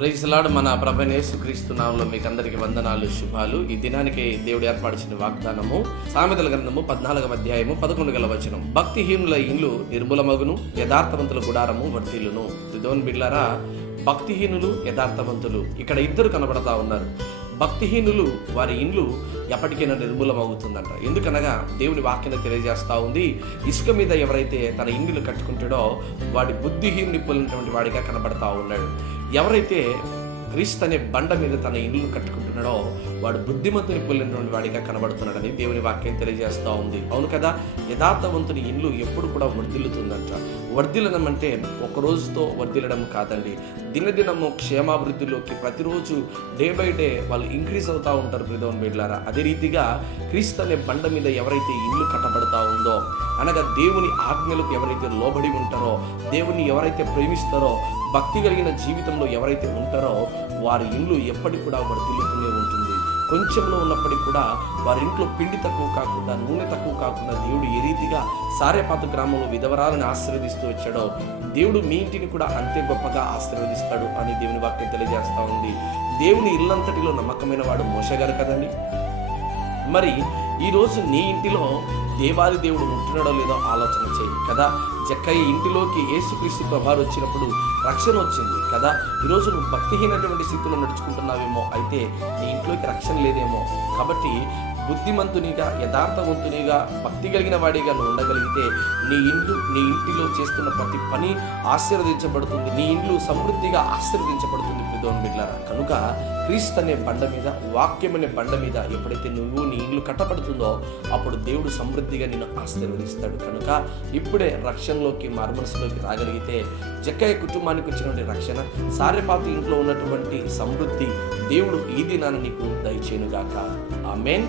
Praise lord. మన ప్రభువైన యేసుక్రీస్తు నామములో మీకు అందరికీ వందనాలు, శుభాలు. ఈ దినానికి దేవుడు ఏర్పరిచిన వాగ్దానము సామెతల గ్రంథము 14వ అధ్యాయము 11వ వచనం. భక్తిహీనుల ఇండ్లు నిర్మూలమగును, యథార్థవంతుల గుడారము వర్ధిల్లును. దేవుని బిడ్డలారా, భక్తిహీనులు, యథార్థవంతులు ఇక్కడ ఇద్దరు కనబడతా ఉన్నారు. భక్తిహీనులు వారి ఇండ్లు ఎప్పటికైనా నిర్మూలమవుతుందంట. ఎందుకనగా దేవుని వాక్యం తెలియజేస్తూ ఉంది, ఇసుక మీద ఎవరైతే తన ఇండ్లు కట్టుకుంటాడో వాడి బుద్ధిహీనుని పోలినటువంటి వాడిగా కనబడతా ఉన్నాడు. ఎవరైతే క్రీస్తు అనే బండ మీద తన ఇల్లు కట్టుకుంటున్నాడో వాడు బుద్ధిమంతుని పోలినటువంటి వాడిగా కనబడుతున్నాడని దేవుని వాక్యం తెలియజేస్తూ ఉంది. అవును కదా, యథార్థవంతుని ఇల్లు ఎప్పుడు కూడా వర్ధిల్లుతుందంట. వర్ధిల్లడం అంటే ఒక రోజుతో వర్ధిల్లడం కాదండి, దినదినము క్షేమాభివృద్ధిలోకి ప్రతిరోజు డే బై డే వాళ్ళు ఇంక్రీజ్ అవుతూ ఉంటారు. ప్రియమైన బిడ్డలారా, అదే రీతిగా క్రీస్తు అనే బండ మీద ఎవరైతే ఇల్లు కట్టబడతా ఉందో, అనగా దేవుని ఆజ్ఞలకు ఎవరైతే లోబడి ఉంటారో, దేవుని ఎవరైతే ప్రేమిస్తారో, భక్తి కలిగిన జీవితంలో ఎవరైతే ఉంటారో వారి ఇల్లు ఎప్పటికి కూడా వర్ధిల్లుతూనే ఉంటుంది. కొంచెంలో ఉన్నప్పటికీ కూడా వారి ఇంట్లో పిండి తక్కువ కాకుండా, నూనె తక్కువ కాకుండా దేవుడు ఏ రీతిగా సారెపాతు గ్రామంలో విధవరాలను ఆశీర్వదిస్తూ వచ్చాడో దేవుడు మీ ఇంటిని కూడా అంతే గొప్పగా ఆశీర్వదిస్తాడు అని దేవుని వాక్యం తెలియజేస్తూ ఉంది. దేవుని ఇల్లంతటిలో నమ్మకమైన వాడు మోషే గారు కదండి. మరి ఈరోజు నీ ఇంటిలో దేవాది దేవుడు ఉంటున్నాడో లేదో ఆలోచన చేయి కదా. జక్కయ్య ఇంటిలోకి యేసుక్రీస్తు ప్రభువారు వచ్చినప్పుడు రక్షణ వచ్చింది కదా. ఈరోజు నువ్వు భక్తిహీనటువంటి స్థితిలో నడుచుకుంటున్నావేమో, అయితే నీ ఇంట్లోకి రక్షణ లేదేమో. కాబట్టి బుద్ధిమంతునిగా, యథార్థవంతునిగా, భక్తి కలిగిన వాడిగా నువ్వు ఉండగలిగితే నీ ఇంటిలో చేస్తున్న ప్రతి పని ఆశీర్వదించబడుతుంది. నీ ఇండ్లు సమృద్ధిగా ఆశీర్వదించబడుతుంది. ప్రియమైన బిడ్డలారా, కనుక క్రీస్తు అనే బండ మీద, వాక్యం అనే బండ మీద ఎప్పుడైతే నువ్వు నీ ఇల్లు కట్టబడుతుందో అప్పుడు దేవుడు సమృద్ధిగా నిన్ను ఆశీర్వదిస్తాడు. కనుక ఇప్పుడే రక్షణలోకి, మారుమనసులోకి రాగలిగితే జక్కయ్య కుటుంబానికి వచ్చినటువంటి రక్షణ, సారెపాతు ఇంట్లో ఉన్నటువంటి సమృద్ధి దేవుడు ఈ దినాన్ని నీకు దయచేయునుగాక. ఆమేన్.